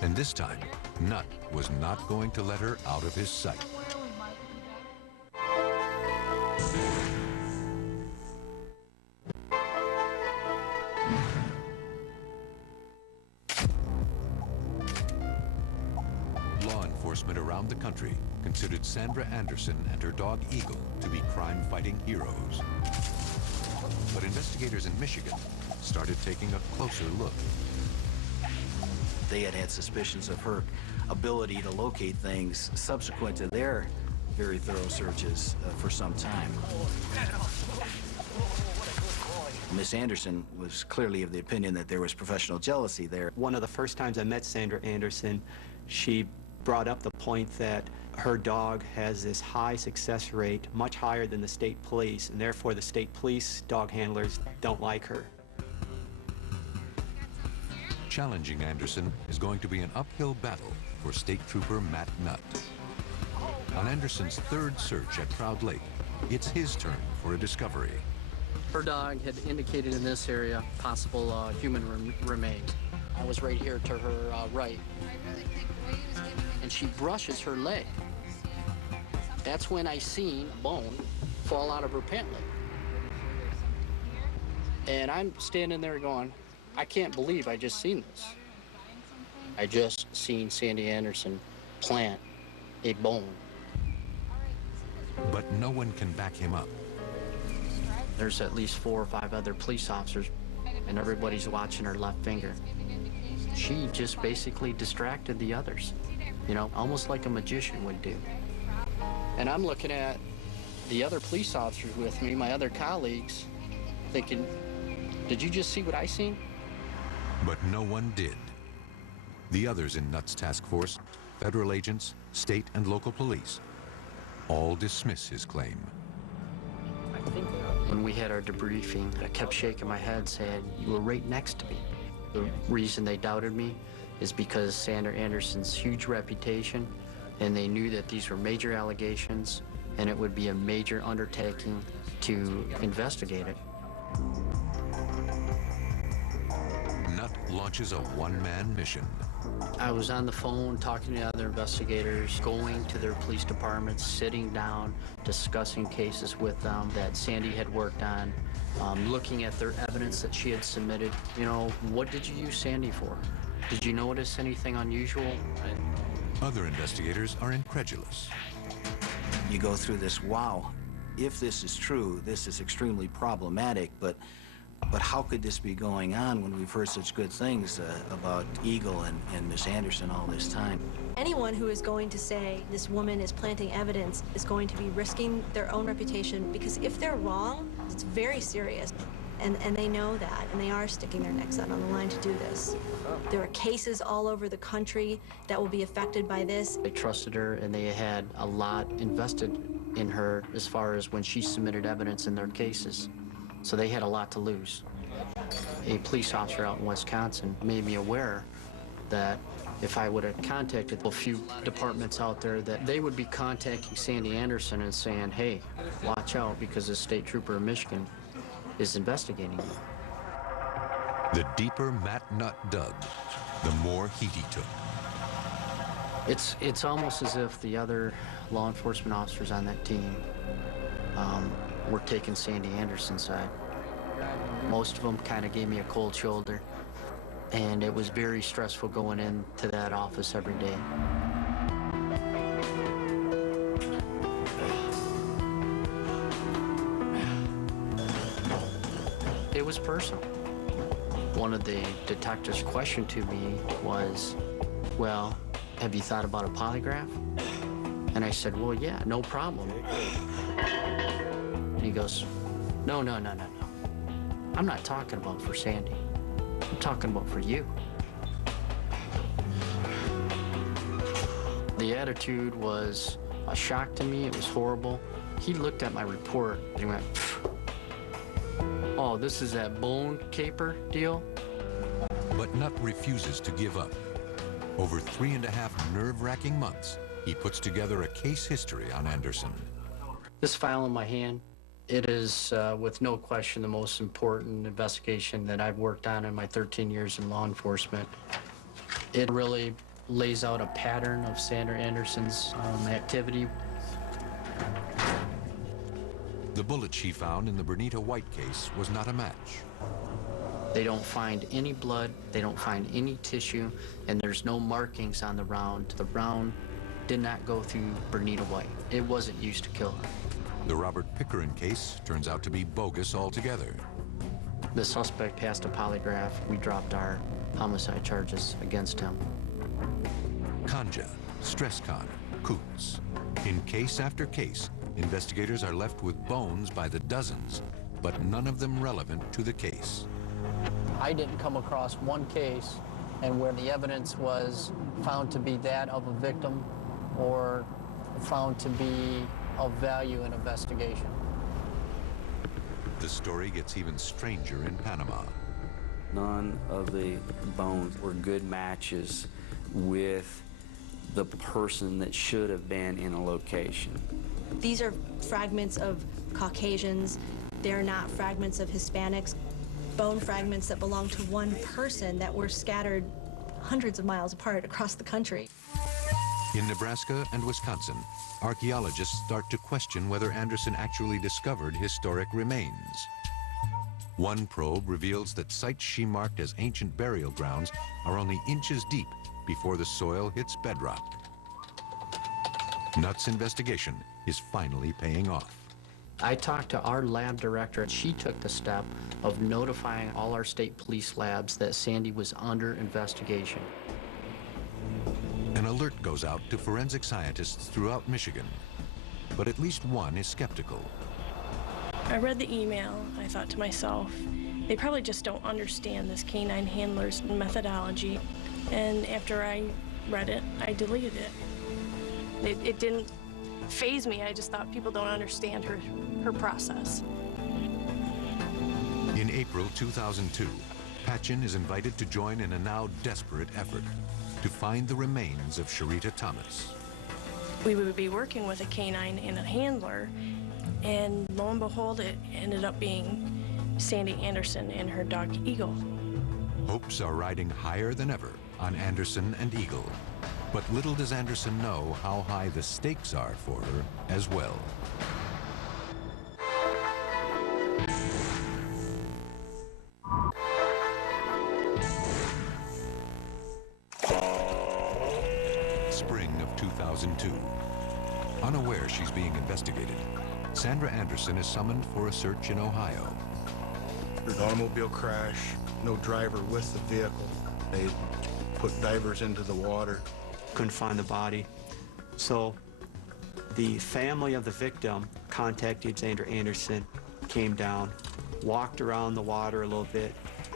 And this time, Nutt was not going to let her out of his sight. Law enforcement around the country considered Sandra Anderson and her dog Eagle to be crime-fighting heroes. But investigators in Michigan started taking a closer look. They had suspicions of her ability to locate things subsequent to their very thorough searches for some time. Miss Anderson was clearly of the opinion that there was professional jealousy there. One of the first times I met Sandra Anderson, she brought up the point that her dog has this high success rate, much higher than the state police, and therefore the state police dog handlers don't like her. Challenging Anderson is going to be an uphill battle for State Trooper Matt Nutt. On Anderson's third search at Proud Lake, it's his turn for a discovery. Her dog had indicated in this area possible human remains. I was right here to her right, and she brushes her leg. That's when I seen a bone fall out of her pant leg. And I'm standing there going, I can't believe I just seen this. I just seen Sandy Anderson plant a bone. But no one can back him up. There's at least 4 or 5 other police officers, and everybody's watching her left finger. She just basically distracted the others, you know, almost like a magician would do. And I'm looking at the other police officers with me, my other colleagues, thinking, did you just see what I seen? But no one did. The others in Nutt's task force, federal agents, state and local police, all dismiss his claim. When we had our debriefing, I kept shaking my head saying, you were right next to me. The reason they doubted me is because Sandra Anderson's huge reputation, and they knew that these were major allegations, and it would be a major undertaking to investigate it. Nutt launches a one-man mission. I was on the phone talking to other investigators, going to their police departments, sitting down, discussing cases with them that Sandy had worked on, looking at their evidence that she had submitted. You know, what did you use Sandy for? Did you notice anything unusual? Other investigators are incredulous. You go through this, wow, if this is true, this is extremely problematic, but how could this be going on when we've heard such good things about Eagle and Miss Anderson all this time? Anyone who is going to say this woman is planting evidence is going to be risking their own reputation, because if they're wrong, it's very serious. And they know that, and they are sticking their necks out on the line to do this. There are cases all over the country that will be affected by this. They trusted her, and they had a lot invested in her as far as when she submitted evidence in their cases. So they had a lot to lose. A police officer out in Wisconsin made me aware that if I would have contacted a few departments out there, that they would be contacting Sandy Anderson and saying, hey, watch out, because the state trooper in Michigan is investigating you. The deeper Matt Nutt dug, the more heat he took. It's almost as if the other law enforcement officers on that team were taking Sandy Anderson's side. Most of them kind of gave me a cold shoulder, and it was very stressful going into that office every day. It was personal. One of the detectives' question to me was, well, have you thought about a polygraph? And I said, well, yeah, no problem. And he goes, no. I'm not talking about for Sandy. I'm talking about for you. The attitude was a shock to me. It was horrible. He looked at my report and he went, oh, this is that bone caper deal? But Nutt refuses to give up. Over 3.5 nerve-wracking months, he puts together a case history on Anderson. This file in my hand, it is, with no question, the most important investigation that I've worked on in my 13 years in law enforcement. It really lays out a pattern of Sandra Anderson's activity. The bullet she found in the Bernita White case was not a match. They don't find any blood, they don't find any tissue, and there's no markings on the round. The round did not go through Bernita White. It wasn't used to kill her. The Robert Pickering case turns out to be bogus altogether. The suspect passed a polygraph. We dropped our homicide charges against him. Kanja, Stress-Con, Coots. In case after case, investigators are left with bones by the dozens, but none of them relevant to the case. I didn't come across one case and where the evidence was found to be that of a victim or found to be of value in investigation. The story gets even stranger in Panama. None of the bones were good matches with the person that should have been in a location. These are fragments of Caucasians. They're not fragments of Hispanics. Bone fragments that belong to one person that were scattered hundreds of miles apart across the country. In Nebraska and Wisconsin, archaeologists start to question whether Anderson actually discovered historic remains. One probe reveals that sites she marked as ancient burial grounds are only inches deep before the soil hits bedrock. Nutt's investigation is finally paying off. I talked to our lab director. She took the step of notifying all our state police labs that Sandy was under investigation. An alert goes out to forensic scientists throughout Michigan, but at least one is skeptical. I read the email. I thought to myself, they probably just don't understand this canine handler's methodology. And after I read it, I deleted it. It didn't faze me. I just thought people don't understand her process. In April 2002, Patchen is invited to join in a now desperate effort to find the remains of Sharita Thomas. We would be working with a canine and a handler, and lo and behold, it ended up being Sandy Anderson and her dog Eagle. Hopes are riding higher than ever on Anderson and Eagle. But little does Anderson know how high the stakes are for her as well. Spring of 2002. Unaware she's being investigated, Sandra Anderson is summoned for a search in Ohio. An automobile crash, no driver with the vehicle. They put divers into the water. Couldn't find the body. So the family of the victim contacted Sandra Anderson, came down, walked around the water a little bit,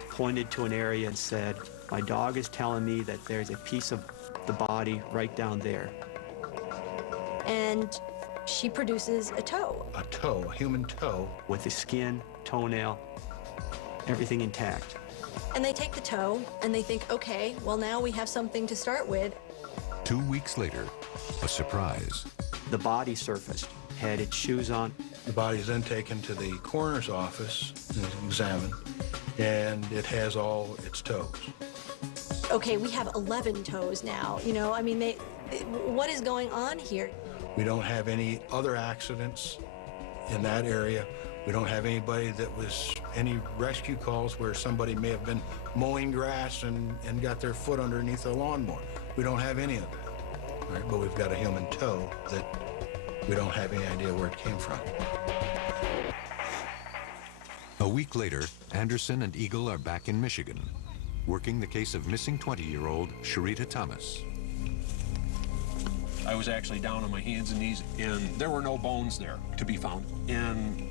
pointed to an area and said, "My dog is telling me that there's a piece of the body right down there." And she produces a toe. A toe, a human toe. With the skin, toenail, everything intact. And they take the toe and they think, okay, well now we have something to start with. 2 weeks later, a surprise. The body surfaced, had its shoes on. The body is then taken to the coroner's office and examined, and it has all its toes. Okay, we have 11 toes now. You know, I mean, what is going on here? We don't have any other accidents in that area. We don't have anybody that was any rescue calls where somebody may have been mowing grass and got their foot underneath a lawnmower. We don't have any of that. All right, but we've got a human toe that we don't have any idea where it came from. A week later, Anderson and Eagle are back in Michigan, working the case of missing 20-year-old Sharita Thomas. I was actually down on my hands and knees, and there were no bones there to be found. And